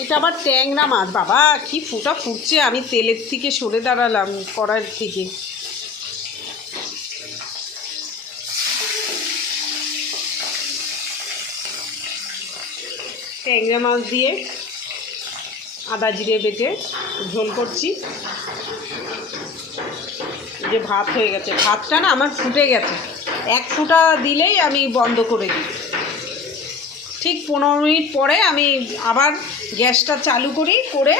এটা আবার ট্যাংরা মাছ, বাবা কি ফুটা ফুটছে। আমি তেলের থেকে সরে দাঁড়ালাম, কড়ার থেকে। ট্যাংরা মাছ দিয়ে আদা জিরে বেটে ঝোল করছি। যে ভাত হয়ে গেছে, ভাতটা না আমার ফুটে গেছে, এক ফুটা দিলেই আমি বন্ধ করে দিই। ঠিক 15 মিনিট পরে আমি আবার গ্যাসটা চালু করি, করে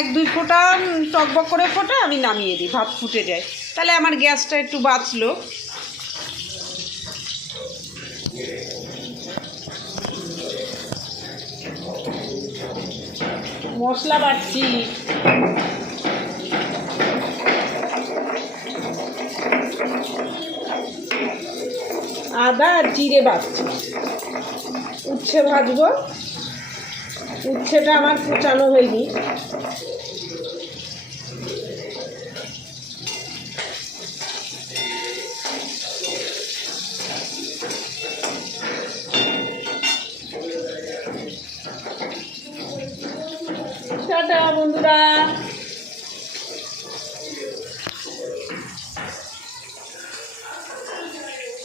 1-2 ফোঁটা টকবক করে ফোটা আমি নামিয়ে দিই, ভাত ফুটে যায়। তাহলে আমার গ্যাসটা একটু বাঁচলো। মশলা বাটছি, আদা আর জিরে বাটছি। উচ্ছে ভাজবো, উচ্ছেটা আমার কুচানো হয়নি। টাটা বন্ধুরা।